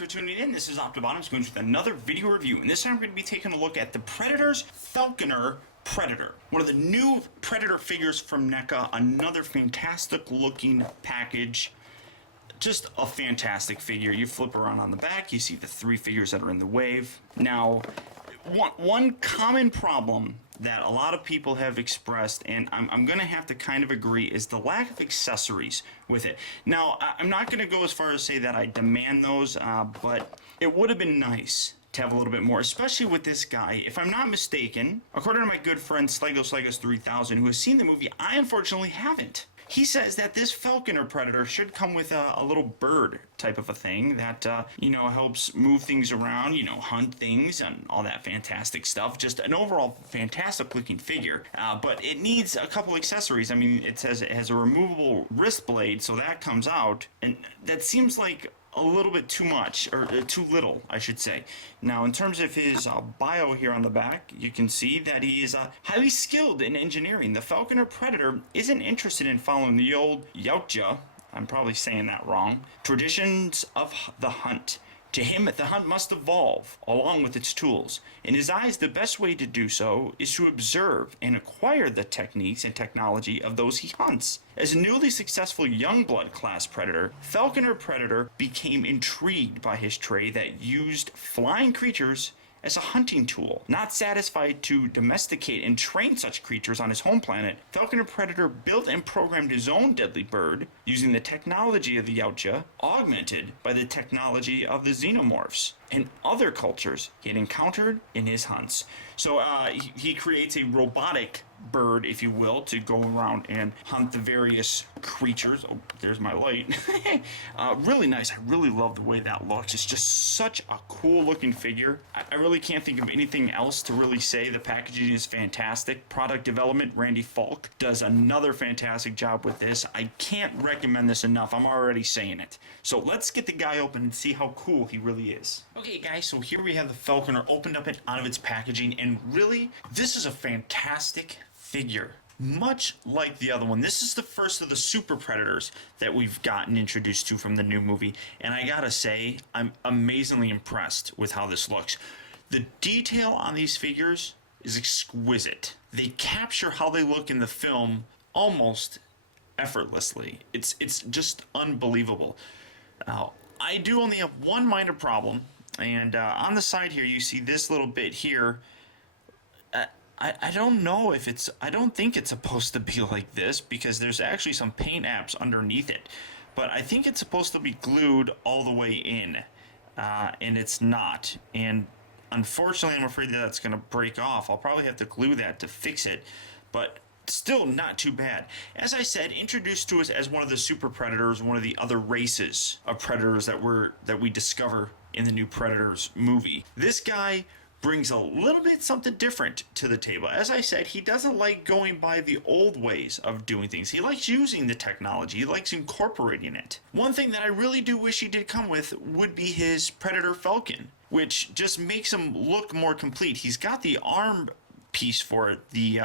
for tuning in. This is optibotimus going with another video review, and this time we're going to be taking a look at the Predator's Falconer Predator. One of the new Predator figures from NECA, another fantastic looking package. Just a fantastic figure. You flip around on the back, you see the three figures that are in the wave. Now, one common problem that a lot of people have expressed, and I'm going to have to kind of agree, is the lack of accessories with it. Now, I'm not going to go as far as say that I demand those, but it would have been nice to have a little bit more, especially with this guy. If I'm not mistaken, according to my good friend Slegos3000, who has seen the movie, I unfortunately haven't. He says that this Falconer Predator should come with a little bird type of a thing that, helps move things around, hunt things and all that fantastic stuff. Just an overall fantastic looking figure. But it needs a couple accessories. I mean, it says it has a removable wrist blade, so that comes out. And that seems like a little bit too much, or too little, I should say. Now, in terms of his bio here on the back, you can see that he is highly skilled in engineering. The Falconer Predator isn't interested in following the old yautja, I'm probably saying that wrong, traditions of the hunt. To him, the hunt must evolve along with its tools. In his eyes, the best way to do so is to observe and acquire the techniques and technology of those he hunts. As a newly successful Youngblood class predator, Falconer Predator became intrigued by his trade that used flying creatures as a hunting tool. Not satisfied to domesticate and train such creatures on his home planet, Falconer Predator built and programmed his own deadly bird using the technology of the yautja, augmented by the technology of the xenomorphs and other cultures he had encountered in his hunts. So he creates a robotic bird, if you will, to go around and hunt the various creatures. Oh, there's my light. Really nice. I really love the way that looks. It's just such a cool looking figure. I really can't think of anything else to really say. The packaging is fantastic. Product development, Randy Falk, does another fantastic job with this. I can't recommend this enough. I'm already saying it. So let's get the guy open and see how cool he really is. Okay guys, so here we have the Falconer opened up out of its packaging, and really, this is a fantastic figure. Much like the other one, this is the first of the super predators that we've gotten introduced to from the new movie, and I gotta say, I'm amazingly impressed with how this looks. The detail on these figures is exquisite. They capture how they look in the film almost effortlessly. It's just unbelievable. Now, I do only have one minor problem, and on the side here you see this little bit here. I don't know if I don't think it's supposed to be like this, because there's actually some paint apps underneath it. But I think it's supposed to be glued all the way in, and it's not. And unfortunately, I'm afraid that's going to break off. I'll probably have to glue that to fix it, but still not too bad. As I said, introduced to us as one of the super predators, one of the other races of predators that we discover in the new Predators movie. This guy brings a little bit something different to the table. As I said, he doesn't like going by the old ways of doing things. He likes using the technology. He likes incorporating it. One thing that I really do wish he did come with would be his Predator Falcon, which just makes him look more complete. He's got the arm piece for it, the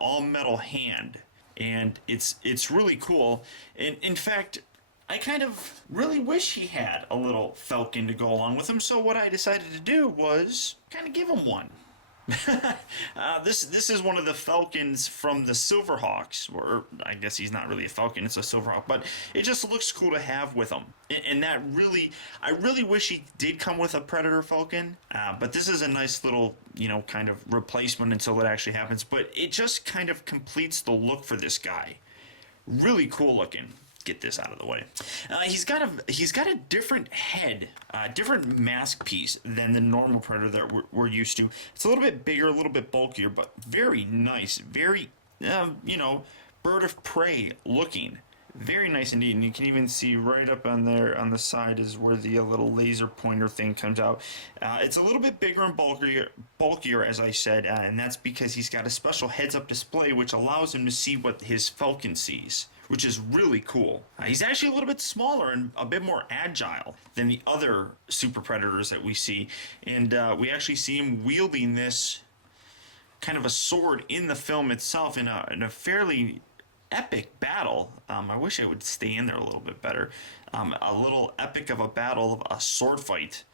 all metal hand, and it's really cool. And in fact, I kind of really wish he had a little Falcon to go along with him, so what I decided to do was kind of give him one. This is one of the Falcons from the Silverhawks, or I guess he's not really a Falcon, it's a Silverhawk, but it just looks cool to have with him. And that really, I really wish he did come with a Predator Falcon, but this is a nice little, kind of replacement until it actually happens, but it just kind of completes the look for this guy. Really cool looking. Get this out of the way. He's got a different head, different mask piece than the normal Predator that we're used to. It's a little bit bigger, a little bit bulkier, but very nice, very bird of prey looking. Very nice indeed, and you can even see right up on there on the side is where the little laser pointer thing comes out. It's a little bit bigger and bulkier, as I said, and that's because he's got a special heads-up display which allows him to see what his Falcon sees, which is really cool. He's actually a little bit smaller and a bit more agile than the other super predators that we see, and we actually see him wielding this kind of a sword in the film itself in a fairly epic battle. I wish I would stay in there a little bit better. A little epic of a battle, a sword fight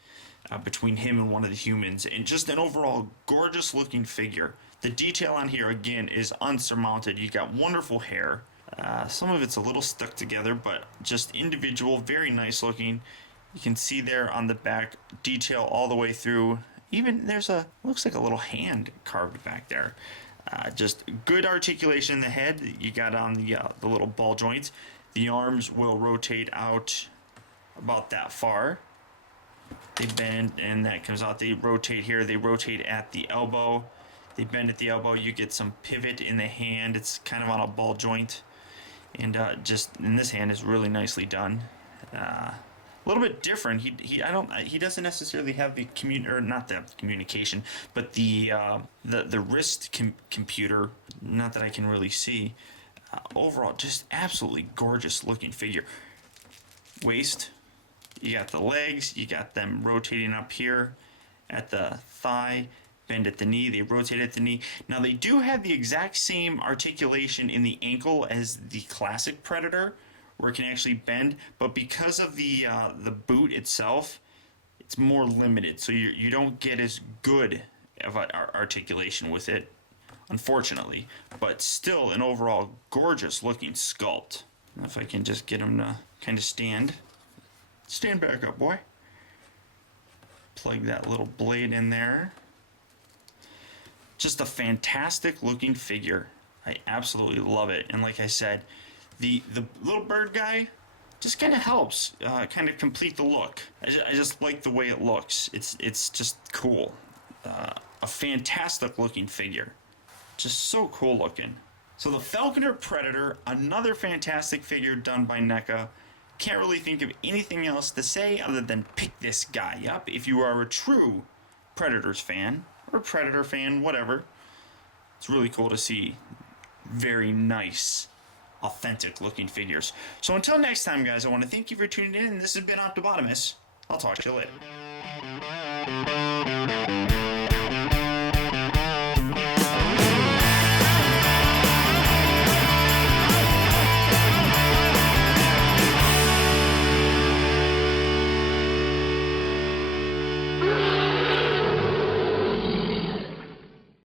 between him and one of the humans, and just an overall gorgeous looking figure. The detail on here again is unsurmounted. You got wonderful hair. Some of it's a little stuck together, but just individual, very nice looking. You can see there on the back detail all the way through. Even there's looks like a little hand carved back there. Just good articulation in the head. You got on the little ball joints. The arms will rotate out about that far. They bend and that comes out. They rotate here. They rotate at the elbow. They bend at the elbow. You get some pivot in the hand. It's kind of on a ball joint. And just in this hand is really nicely done. A little bit different. He doesn't necessarily have the not the communication, but the wrist computer. Not that I can really see. Overall, just absolutely gorgeous looking figure. Waist. You got the legs. You got them rotating up here at the thigh. Bend at the knee. They rotate at the knee. Now they do have the exact same articulation in the ankle as the classic Predator, where it can actually bend, but because of the boot itself, it's more limited, so you don't get as good of articulation with it, unfortunately. But still, an overall gorgeous looking sculpt. Now if I can just get him to kind of stand back up, boy. Plug that little blade in there. Just a fantastic looking figure. I absolutely love it. And like I said, the little bird guy just kind of helps kind of complete the look. I just like the way it looks. It's just cool. A fantastic looking figure. Just so cool looking. So the Falconer Predator, another fantastic figure done by NECA. Can't really think of anything else to say other than pick this guy up if you are a true Predators fan. Or Predator fan, whatever. It's really cool to see very nice, authentic looking figures. So until next time, guys, I want to thank you for tuning in. This has been Optibotimus. I'll talk to you later.